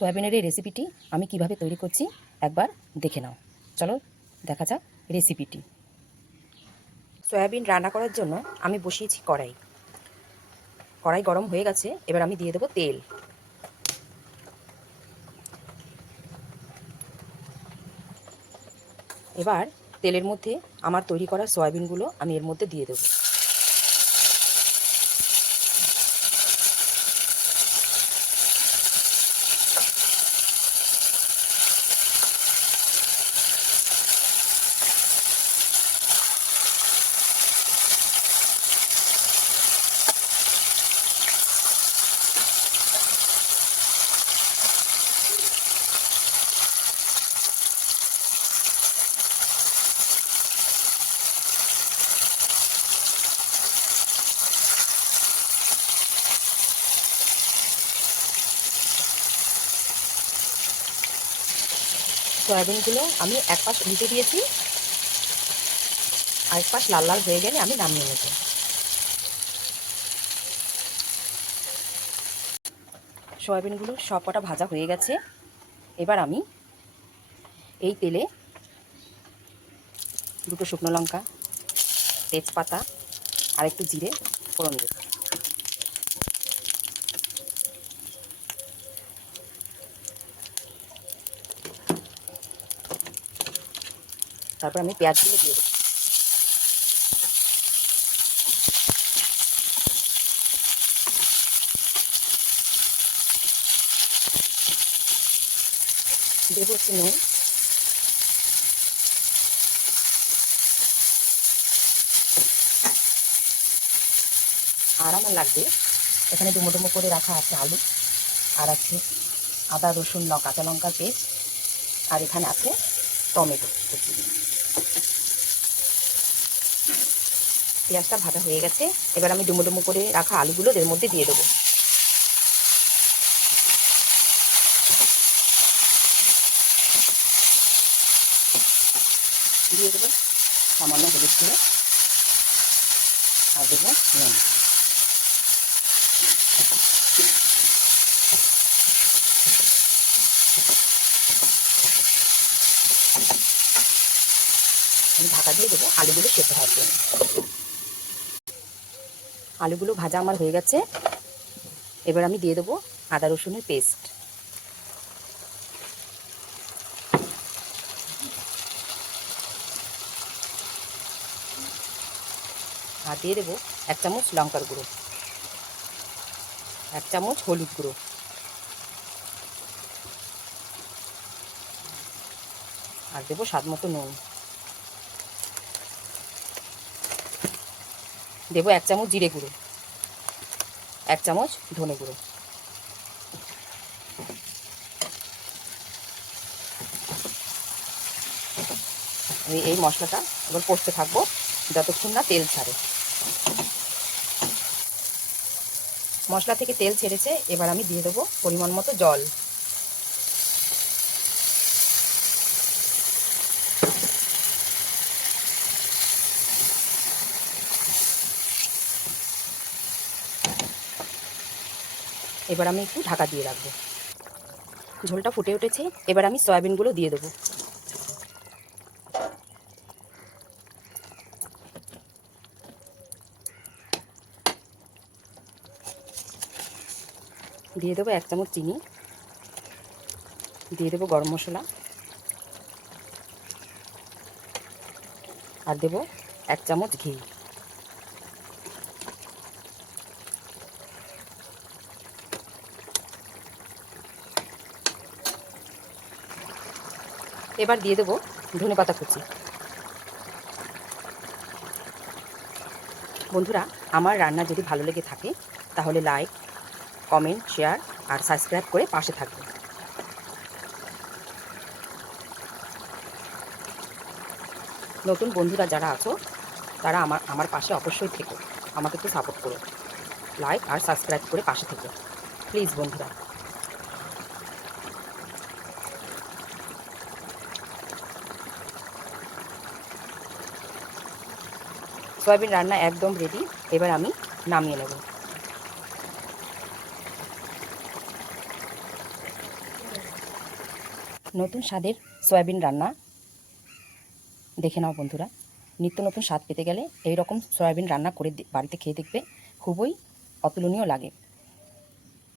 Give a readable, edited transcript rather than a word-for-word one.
সয়াবিনের এই রেসিপিটি আমি কিভাবে তৈরি করছি একবার দেখে নাও। চলো দেখা যাক রেসিপিটি। সয়াবিন রান্না করার জন্য আমি বসিয়েছি কড়াই। কড়াই গরম হয়ে গেছে, এবার আমি দিয়ে দেবো তেল। এবার তেলের মধ্যে আমার তৈরি করা সয়াবিনগুলো আমি এর মধ্যে দিয়ে দেবো। সয়াবিনগুলো আমি এক পাশ উল্টে দিয়েছি, আরেক পাশ লাল লাল হয়ে গেলে আমি নামিয়ে নেব। সয়াবিনগুলো সব কটা ভাজা হয়ে গেছে। এবার আমি এই তেলে দুটো শুকনো লঙ্কা, তেজপাতা আর একটু জিরে ফোড়ন দেব। তারপর আমি পেঁয়াজগুলো দিয়ে দেবো। দেবো একটু নুন, আর আমার লাগবে এখানে ডুমো ডুমো করে রাখা আছে আলু, আর আছে আদা রসুন কাঁচা লঙ্কার পেস্ট, আর এখানে আছে টমেটো কুচি। পেঁয়াজটা ভাজা হয়ে গেছে, এবার আমি ডুমো ডুমো করে রাখা আলুগুলো এর মধ্যে দিয়ে দেবো। দিয়ে দেবো সামান্য হলুদ গুঁড়ো, আর দেবো নুন। আমি ঢাকা দিয়ে দেবো আলুগুলো সেদ্ধ হওয়ার জন্য। আলুগুলো ভাজা আমার হয়ে গেছে, এবার আমি দিয়ে দেবো আদা রসুনের পেস্ট। আর দিয়ে দেবো 1 চামচ লঙ্কার গুঁড়ো, 1 চামচ হলুদ গুঁড়ো, আর দেবো স্বাদ মতো নুন। দেবো 1 চামচ জিরে গুঁড়ো, 1 চামচ ধনে গুঁড়ো। আমি এই মশলাটা এবার কষতে থাকবো যতক্ষণ না তেল ছাড়ে। মশলা থেকে তেল ছেড়েছে, এবার আমি দিয়ে দেবো পরিমাণ মতো জল। এবার আমি একটু ঢাকা দিয়ে রাখবো। ঝোলটা ফুটে উঠেছে, এবার আমি সয়াবিনগুলো দিয়ে দেবো। দিয়ে দেবো 1 চামচ চিনি, দিয়ে দেবো গরম মশলা, আর দেবো 1 চামচ ঘি। এবার দিয়ে দেবো ধনেপাতা কুচি। বন্ধুরা, আমার রান্না যদি ভালো লেগে থাকে তাহলে লাইক, কমেন্ট, শেয়ার আর সাবস্ক্রাইব করে পাশে থাকবে। নতুন বন্ধুরা যারা আছো তারা আমার পাশে অবশ্যই থেকো, আমাকে একটু সাপোর্ট করো, লাইক আর সাবস্ক্রাইব করে পাশে থেকো প্লিজ বন্ধুরা। সয়াবিন রান্না একদম রেডি, এবার আমি নামিয়ে নেব। নতুন স্বাদের সয়াবিন রান্না দেখে নাও বন্ধুরা। নিত্য নতুন স্বাদ পেতে গেলে এই রকম সয়াবিন রান্না করে বাড়িতে খেয়ে দেখবে, খুবই অতুলনীয় লাগে।